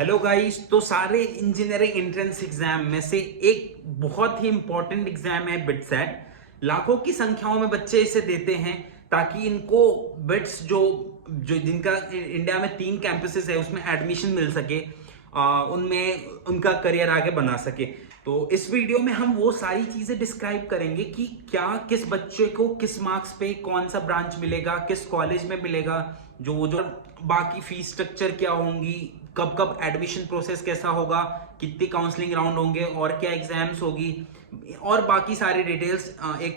Hello guys. तो सारे engineering entrance exam में से एक बहुत ही इंपॉर्टेंट एग्जाम है बिटसेट। लाखों की संख्याओं में बच्चे इसे देते हैं ताकि इनको बिट्स जो जो जिनका इंडिया में 3 कैंपसेस है उसमें एडमिशन मिल सके, उनमें उनका करियर आगे बना सके। तो इस वीडियो में हम वो सारी चीजें डिस्क्राइब करेंगे कि क्या किस बच्चे को किस मार्क्स पे कौन सा ब्रांच मिलेगा, किस कॉलेज में मिलेगा, जो बाकी फीस स्ट्रक्चर क्या होंगी, कब कब एडमिशन प्रोसेस कैसा होगा, कितनी काउंसलिंग राउंड होंगे और क्या एग्जाम्स होगी, और बाकी सारी डिटेल्स एक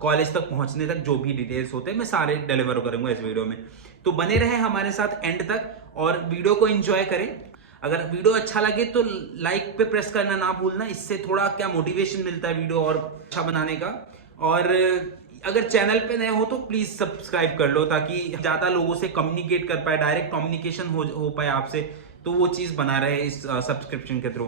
कॉलेज तक पहुंचने तक जो भी डिटेल्स होते हैं मैं सारे डिलीवर करूंगा इस वीडियो में। तो बने रहे हमारे साथ एंड तक और वीडियो को एंजॉय करें। अगर वीडियो अच्छा लगे तो लाइक पे प्रेस करना ना भूलना, इससे थोड़ा क्या मोटिवेशन मिलता है वीडियो और अच्छा बनाने का। और अगर चैनल पे नए हो तो प्लीज सब्सक्राइब कर लो ताकि ज्यादा लोगों से कम्युनिकेट कर पाए, डायरेक्ट कम्युनिकेशन हो पाए आपसे, तो वो चीज बना रहे इस सब्सक्रिप्शन के थ्रू।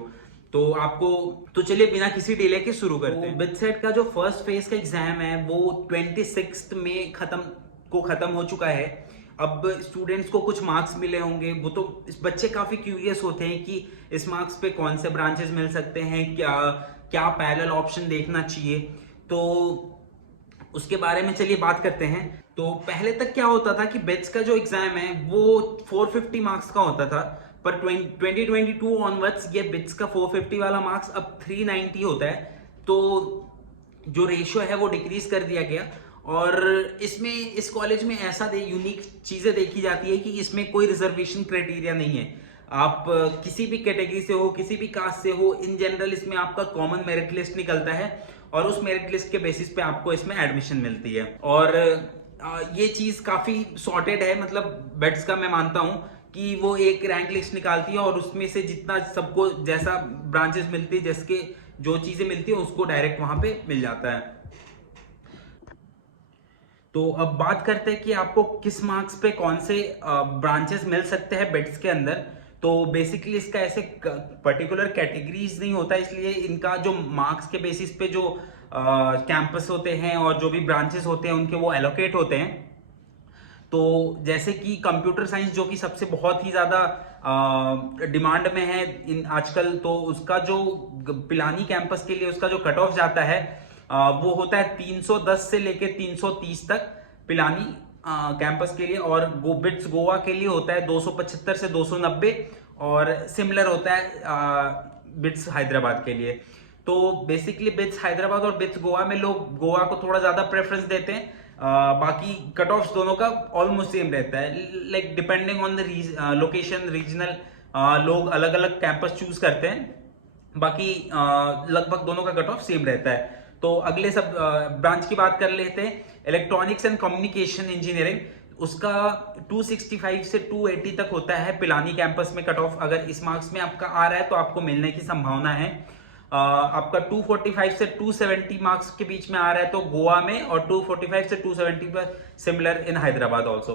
तो आपको तो चलिए बिना किसी डिले के शुरू करते हैं। बिटसेट का जो फर्स्ट फेज का एग्जाम है वो 26 में खत्म हो चुका है। अब स्टूडेंट्स को कुछ मार्क्स मिले होंगे, वो तो इस बच्चे काफी क्यूरियस होते हैं कि इस मार्क्स पे कौन से ब्रांचेस मिल सकते हैं, क्या क्या पैरेलल ऑप्शन देखना चाहिए। तो उसके बारे में चलिए बात करते हैं। तो पहले तक क्या होता था कि बेट्स का जो एग्जाम है वो 450 मार्क्स का होता था, पर 2022 ऑनवर्ड्स ये बिट्स का 450 वाला मार्क्स अब 390 होता है। तो जो रेशियो है वो डिक्रीज कर दिया गया। और इसमें इस कॉलेज में ऐसा यूनिक चीजें देखी जाती है कि इसमें कोई रिजर्वेशन क्राइटेरिया नहीं है। आप किसी भी कैटेगरी से हो, किसी भी कास्ट से हो, इन जनरल इसमें आपका कॉमन मेरिट लिस्ट निकलता है और उस मेरिट लिस्ट के बेसिस पे आपको इसमें एडमिशन मिलती है। और ये चीज काफी सॉर्टेड है, मतलब बेट्स का मैं मानता हूं कि वो एक रैंक लिस्ट निकालती है और उसमें से जितना सबको जैसा ब्रांचेस मिलती है, जिसके जो चीजें मिलती है उसको डायरेक्ट वहां पे मिल जाता है। तो अब बात करते हैं कि आपको किस मार्क्स पे कौन से ब्रांचेस मिल सकते हैं बेट्स के अंदर। तो बेसिकली इसका ऐसे पर्टिकुलर कैटेगरीज नहीं होता, इसलिए इनका जो मार्क्स के बेसिस पे जो कैंपस होते हैं और जो भी ब्रांचेस होते हैं उनके वो एलोकेट होते हैं। तो जैसे कि कंप्यूटर साइंस जो कि सबसे बहुत ही ज्यादा डिमांड में है इन आजकल, तो उसका जो पिलानी कैंपस के लिए उसका जो कट ऑफ जाता है वो होता है 310 से लेके 330 तक पिलानी कैंपस के लिए। और बिट्स गोवा के लिए होता है 275 से 290, और सिमिलर होता है बिट्स हैदराबाद के लिए। तो बेसिकली बिट्स हैदराबाद और बिट्स गोवा में लोग गोवा को थोड़ा ज्यादा प्रेफरेंस देते हैं। बाकी कट ऑफ दोनों का ऑलमोस्ट सेम रहता है, like depending on the location regional, लोग अलग अलग कैंपस चूज करते हैं। बाकी लगभग दोनों का कट ऑफ सेम रहता है। तो अगले सब ब्रांच की बात कर लेते हैं। इलेक्ट्रॉनिक्स एंड कम्युनिकेशन इंजीनियरिंग, उसका 265 से 280 तक होता है पिलानी कैंपस में कट ऑफ। अगर इस मार्क्स में आपका आ रहा है तो आपको मिलने की संभावना है। आपका 245 से 270 मार्क्स के बीच में आ रहा है तो गोवा में, और 245 से 270 पर similar in Hyderabad also.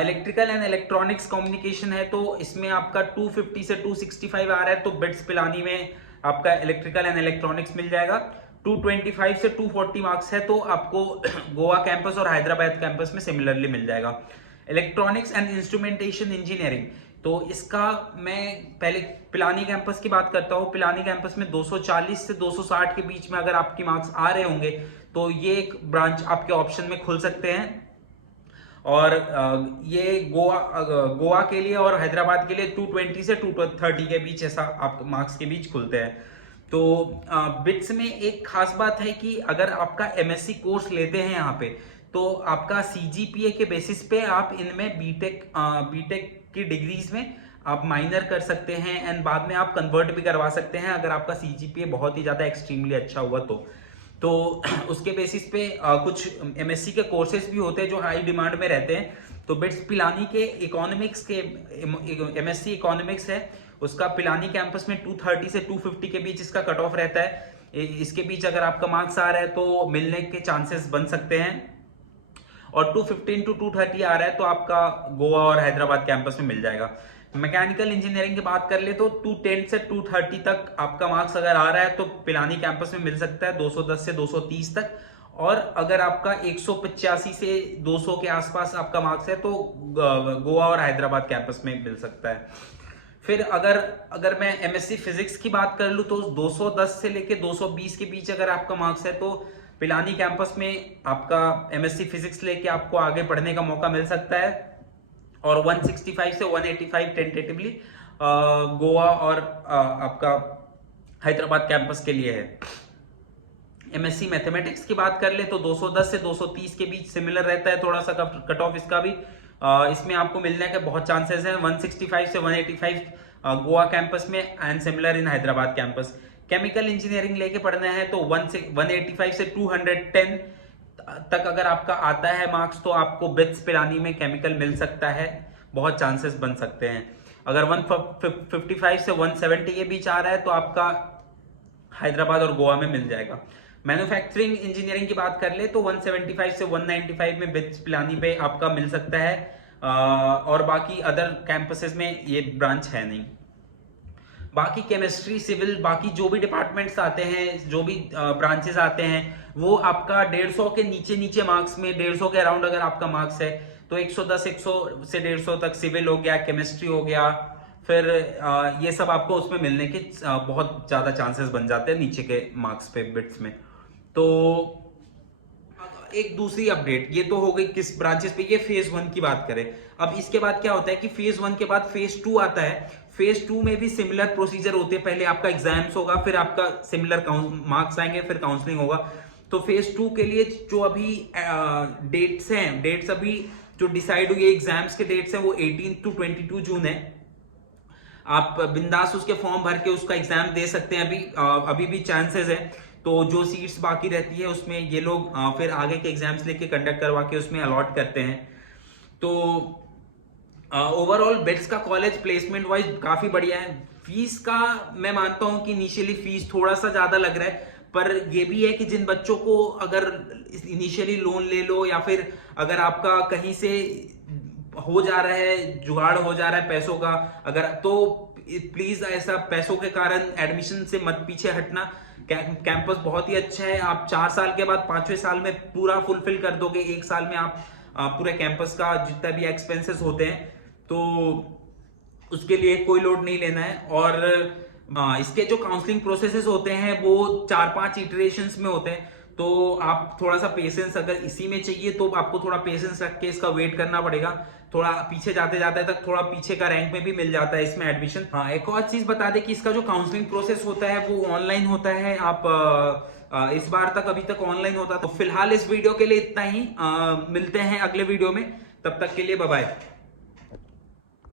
Electrical and electronics communication है तो इसमें आपका 250 से 265 आ रहा है तो बिट्स पिलानी में आपका इलेक्ट्रिकल एंड इलेक्ट्रॉनिक्स मिल जाएगा। 225 से 240 मार्क्स है तो आपको गोवा कैंपस और हैदराबाद कैंपस में सिमिलरली मिल जाएगा। इलेक्ट्रॉनिक्स एंड इंस्ट्रूमेंटेशन इंजीनियरिंग, तो इसका मैं पहले पिलानी कैंपस की बात करता हूँ। पिलानी कैंपस में 240 से 260 के बीच में अगर आपके मार्क्स आ रहे होंगे तो ये एक ब्रांच आपके ऑप्शन में खुल सकते हैं। और ये गोवा के लिए और हैदराबाद के लिए 220 से 230 के बीच ऐसा आप मार्क्स के बीच खुलते हैं। तो बिट्स में एक खास बात है कि अगर आपका एमएससी कोर्स लेते हैं यहाँ पे तो आपका सीजीपीए के बेसिस पे आप इनमें बीटेक की डिग्रीज में आप माइनर कर सकते हैं एंड बाद में आप कन्वर्ट भी करवा सकते हैं अगर आपका सीजीपीए बहुत ही ज्यादा एक्सट्रीमली अच्छा हुआ तो उसके बेसिस पे कुछ एमएससी के कोर्सेज भी होते हैं जो हाई डिमांड में रहते हैं। तो बिट्स पिलानी के इकोनॉमिक्स के एमएससी इकोनॉमिक्स है, उसका पिलानी कैंपस में 230 से 250 के बीच इसका कट ऑफ रहता है। इसके बीच अगर आपका मार्क्स आ रहा है तो मिलने के चांसेस बन सकते हैं। और 215 टू 230 आ रहा है तो आपका गोवा और हैदराबाद कैंपस में मिल जाएगा। मैकेनिकल इंजीनियरिंग की बात कर ले तो 210 से 230 तक आपका मार्क्स अगर आ रहा है तो पिलानी कैंपस में मिल सकता है 210 से 230 तक। और अगर आपका 185 से 200 के आसपास आपका मार्क्स है तो गोवा और हैदराबाद कैंपस में मिल सकता है। फिर अगर मैं एमएससी फिजिक्स की बात कर लूँ तो 210 से लेके 220 के बीच अगर आपका मार्क्स है तो पिलानी कैंपस में आपका एमएससी फिजिक्स लेके आपको आगे पढ़ने का मौका मिल सकता है। और 165 से 185 टेंटेटिवली गोवा और आपका हैदराबाद कैंपस के लिए है। एमएससी मैथमेटिक्स की बात कर ले तो 210 से 230 के बीच सिमिलर रहता है, थोड़ा सा कट ऑफ इसका भी। इसमें आपको मिलने के बहुत चांसेस हैं। 165 से 185 गोवा कैंपस में and similar in Hyderabad campus. Chemical engineering लेके पढ़ना है तो 185 से 210 तक अगर आपका आता है मार्क्स तो आपको बिट्स पिलानी में केमिकल मिल सकता है, बहुत चांसेस बन सकते हैं। अगर 155 से 170 के बीच आ रहा है तो आपका हैदराबाद और गोवा में मिल जाएगा। मैन्युफैक्चरिंग इंजीनियरिंग की बात कर ले तो 175 से 195 में बिट्स पिलानी पे आपका मिल सकता है, और बाकी अदर कैंपसेस में ये ब्रांच है नहीं। बाकी केमिस्ट्री, सिविल, बाकी जो भी डिपार्टमेंट्स आते हैं, जो भी ब्रांचेस आते हैं, वो आपका 150 के नीचे मार्क्स में, 150 के अराउंड अगर आपका मार्क्स है तो 110, 100 से 150 तक सिविल हो गया, केमिस्ट्री हो गया, फिर ये सब आपको उसमें मिलने के बहुत ज्यादा चांसेस बन जाते हैं नीचे के मार्क्स पे बिट्स में। तो एक दूसरी अपडेट ये तो हो गई किस ब्रांचेस पे, ये फेज 1 की बात करें। अब इसके बाद क्या होता है कि फेज 1 के बाद फेज 2 आता है। फेज 2 में भी सिमिलर प्रोसीजर होते हैं, पहले आपका एग्जाम्स होगा, फिर आपका सिमिलर मार्क्स आएंगे, फिर काउंसलिंग होगा। तो फेज 2 के लिए जो अभी डेट्स अभी जो डिसाइड हुई है, एग्जाम्स के डेट्स हैं वो 18 टू 22 जून है। आप बिंदास उसके फॉर्म भर के उसका एग्जाम दे सकते हैं, अभी भी चांसेस है। तो जो सीट्स बाकी रहती है उसमें ये लोग फिर आगे के एग्जाम्स लेके कंडक्ट करवा के उसमें अलॉट करते हैं। तो ओवरऑल बिट्स का कॉलेज प्लेसमेंट वाइज काफी बढ़िया है। फीस का मैं मानता हूं कि इनिशियली फीस थोड़ा सा ज्यादा लग रहा है, पर ये भी है कि जिन बच्चों को अगर इनिशियली लोन ले लो या फिर अगर आपका कहीं से हो जा रहा है, जुगाड़ हो जा रहा है पैसों का, अगर तो प्लीज ऐसा पैसों के कारण एडमिशन से मत पीछे हटना। कैंपस बहुत ही अच्छा है, आप 4 साल के बाद 5वें साल में पूरा फुलफिल कर दोगे। 1 साल में आप पूरे कैंपस का जितना भी एक्सपेंसेस होते हैं तो उसके लिए कोई लोड नहीं लेना है। और इसके जो काउंसलिंग प्रोसेसेस होते हैं वो 4-5 इटरेशंस में होते हैं, तो आप थोड़ा सा पेशेंस अगर इसी में चाहिए तो आपको थोड़ा पेशेंस रख के इसका वेट करना पड़ेगा। थोड़ा पीछे जाते जाते तक थोड़ा पीछे का रैंक में भी मिल जाता है इसमें एडमिशन। हाँ, एक और चीज बता दें कि इसका जो काउंसलिंग प्रोसेस होता है वो ऑनलाइन होता है। आप इस बार तक अभी तक ऑनलाइन होता। तो फिलहाल इस वीडियो के लिए इतना ही, मिलते हैं अगले वीडियो में, तब तक के लिए बाय बाय।